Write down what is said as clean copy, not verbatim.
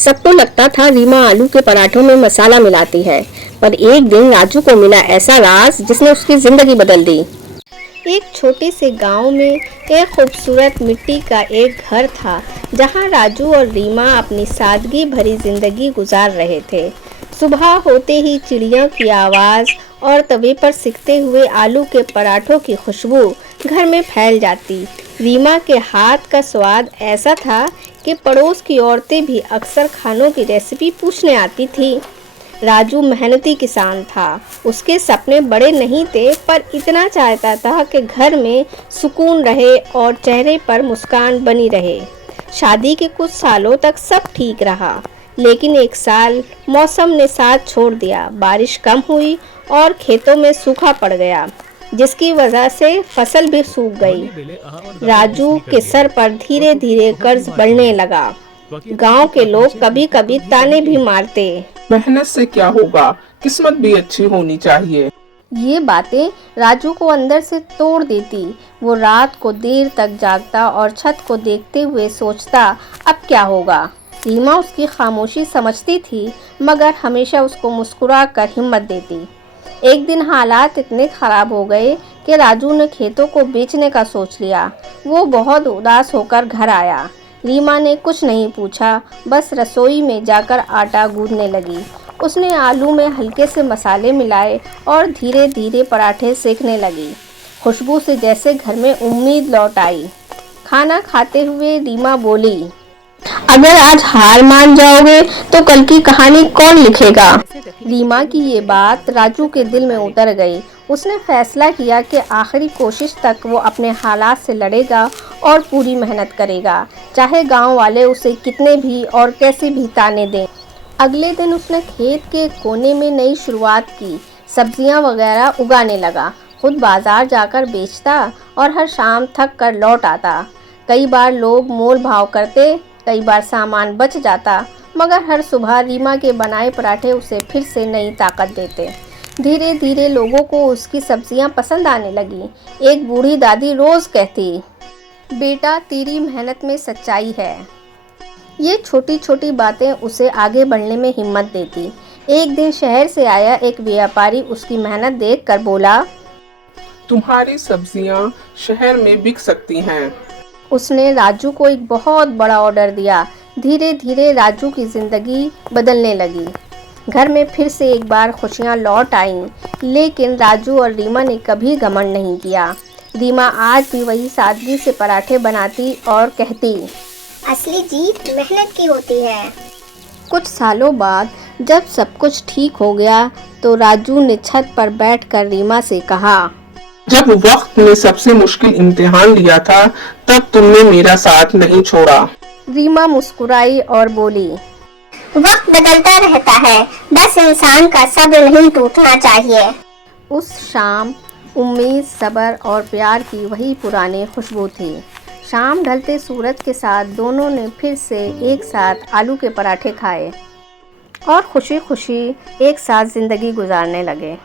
सबको लगता था रीमा आलू के पराठों में मसाला मिलाती है, पर एक दिन राजू को मिला ऐसा राज जिसने उसकी जिंदगी बदल दी। एक छोटे से गांव में एक खूबसूरत मिट्टी का एक घर था, जहां राजू और रीमा अपनी सादगी भरी जिंदगी गुजार रहे थे। सुबह होते ही चिड़ियों की आवाज़ और तवे पर सिकते हुए आलू के पराठों की खुशबू घर में फैल जाती। रीमा के हाथ का स्वाद ऐसा था कि पड़ोस की औरतें भी अक्सर खानों की रेसिपी पूछने आती थी। राजू मेहनती किसान था। उसके सपने बड़े नहीं थे, पर इतना चाहता था कि घर में सुकून रहे और चेहरे पर मुस्कान बनी रहे। शादी के कुछ सालों तक सब ठीक रहा, लेकिन एक साल मौसम ने साथ छोड़ दिया। बारिश कम हुई और खेतों में सूखा पड़ गया, जिसकी वजह से फसल भी सूख गई। राजू के सर पर धीरे धीरे कर्ज बढ़ने लगा। गांव के लोग कभी कभी ताने भी मारते। मेहनत से क्या होगा, किस्मत भी अच्छी होनी चाहिए। ये बातें राजू को अंदर से तोड़ देती। वो रात को देर तक जागता और छत को देखते हुए सोचता, अब क्या होगा। रीमा उसकी खामोशी समझती थी, मगर हमेशा उसको मुस्कुरा कर हिम्मत देती। एक दिन हालात इतने ख़राब हो गए कि राजू ने खेतों को बेचने का सोच लिया। वो बहुत उदास होकर घर आया। रीमा ने कुछ नहीं पूछा, बस रसोई में जाकर आटा गूंदने लगी। उसने आलू में हल्के से मसाले मिलाए और धीरे धीरे पराठे सेकने लगी। खुशबू से जैसे घर में उम्मीद लौट आई। खाना खाते हुए रीमा बोली, अगर आज हार मान जाओगे तो कल की कहानी कौन लिखेगा। रीमा की ये बात राजू के दिल में उतर गई। उसने फैसला किया कि आखिरी कोशिश तक वो अपने हालात से लड़ेगा और पूरी मेहनत करेगा, चाहे गांव वाले उसे कितने भी और कैसे भी ताने दें। अगले दिन उसने खेत के कोने में नई शुरुआत की। सब्जियां वगैरह उगाने लगा, खुद बाजार जाकर बेचता और हर शाम थक कर लौट आता। कई बार लोग मोल भाव करते, कई बार सामान बच जाता, मगर हर सुबह रीमा के बनाए पराठे उसे फिर से नई ताकत देते। धीरे धीरे लोगों को उसकी सब्जियां पसंद आने लगी। एक बूढ़ी दादी रोज़ कहती, बेटा तेरी मेहनत में सच्चाई है। ये छोटी छोटी बातें उसे आगे बढ़ने में हिम्मत देती। एक दिन शहर से आया एक व्यापारी उसकी मेहनत देखकर बोला, तुम्हारी सब्जियां शहर में बिक सकती हैं। उसने राजू को एक बहुत बड़ा ऑर्डर दिया। धीरे धीरे राजू की ज़िंदगी बदलने लगी। घर में फिर से एक बार खुशियाँ लौट आईं, लेकिन राजू और रीमा ने कभी घमंड नहीं किया। रीमा आज भी वही सादगी से पराठे बनाती और कहती, असली जीत मेहनत की होती है। कुछ सालों बाद जब सब कुछ ठीक हो गया तो राजू ने छत पर बैठकर रीमा से कहा, जब वक्त ने सबसे मुश्किल इम्तिहान लिया था, तब तुमने मेरा साथ नहीं छोड़ा। रीमा मुस्कुराई और बोली, वक्त बदलता रहता है, बस इंसान का सब्र नहीं टूटना चाहिए। उस शाम उम्मीद, सब्र और प्यार की वही पुरानी खुशबू थी। शाम ढलते सूरज के साथ दोनों ने फिर से एक साथ आलू के पराठे खाए और खुशी खुशी एक साथ ज़िंदगी गुजारने लगे।